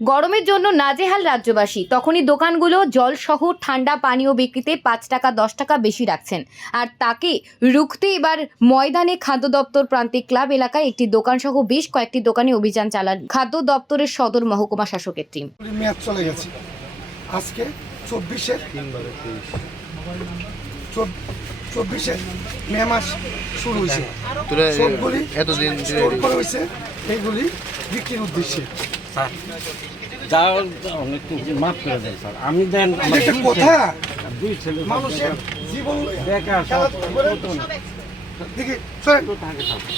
গরমের জন্য নাজেহাল রাজ্যবাসী, তখনই দোকানগুলো জলসহ ঠান্ডা পানীয় বিক্রিতে 5 টাকা 10 টাকা বেশি রাখছেন। আর তাকে রুখতে এবার ময়দানে খাদ্য দপ্তর প্রান্তিক ক্লাব এলাকায় একটি দোকানসহ বেশ কয়েকটি দোকানে অভিযান চালান খাদ্য দপ্তরের সদর মহকুমা শাসকের টিম। মেয়াদ চলে গেছে, আজকে 24 মে মাস শুরু হয়েছে। সবগুলি এতদিন স্টোর করা হয়েছে, এইগুলি বিক্রির উদ্দেশ্যে। মাফ করে দেন স্যার, আমি দেন একটা কথা, দুই ছেলে মানুষের জীবন বেকার দেখি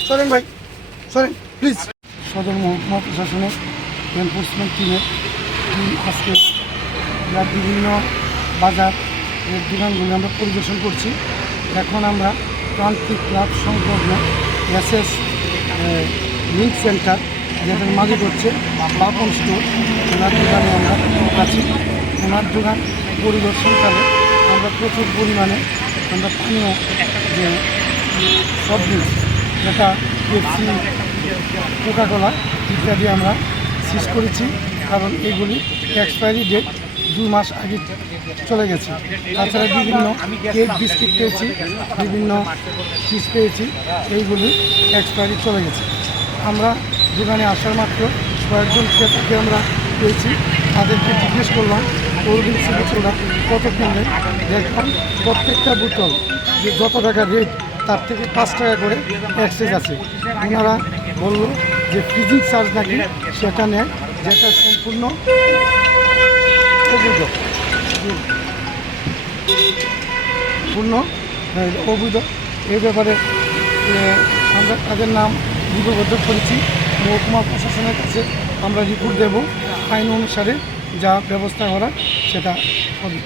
সরেন ভাই, সরেন প্লিজ। সদর মহকুমা প্রশাসনের এনফোর্সমেন্ট টিমের আজকে বিভিন্ন বাজার দোকানগুলি আমরা পরিদর্শন করছি। এখন আমরা প্রান্তিক ক্লাব সংলগ্ন এসএস লিঙ্ক সেন্টার, যেটার মালিক হচ্ছে বাপন স্টোর, ওনার দোকানে আমরা আছি। ওনার দোকান পরিদর্শনকালে আমরা প্রচুর পরিমাণে আমরা পানীয় যে সব জিনিস, যেটা পেপসি, কোকাকোলা ইত্যাদি আমরা সিজ করেছি, কারণ এইগুলি এক্সপায়ারি ডেট 2 মাস আগে চলে গেছে। তাছাড়া বিভিন্ন কেক বিস্কিট পেয়েছি, বিভিন্ন চিজ পেয়েছি, এইগুলি এক্সপায়ারি চলে গেছে। আমরা দোকানে আসার মাত্র কয়েকজন ক্রেতাকে আমরা পেয়েছি, তাদেরকে জিজ্ঞেস করলাম কোল্ড ড্রিঙ্কসের বোতলটা কত কিনলেন। দেখলাম প্রত্যেকটা বোতল যে যত টাকা রেট তার থেকে 5 টাকা করে এক্সেস আছে। ওনারা বলল যে ফ্রিজিং চার্জ নাকি সেটা নেয়, যেটা সম্পূর্ণ অবৈধ, অবৈধ। এই ব্যাপারে আমরা তাদের নাম লিপিবদ্ধ করেছি, মহকুমা প্রশাসনের কাছে আমরা রিপোর্ট দেব। আইন অনুসারে যা ব্যবস্থা করার সেটা হবে।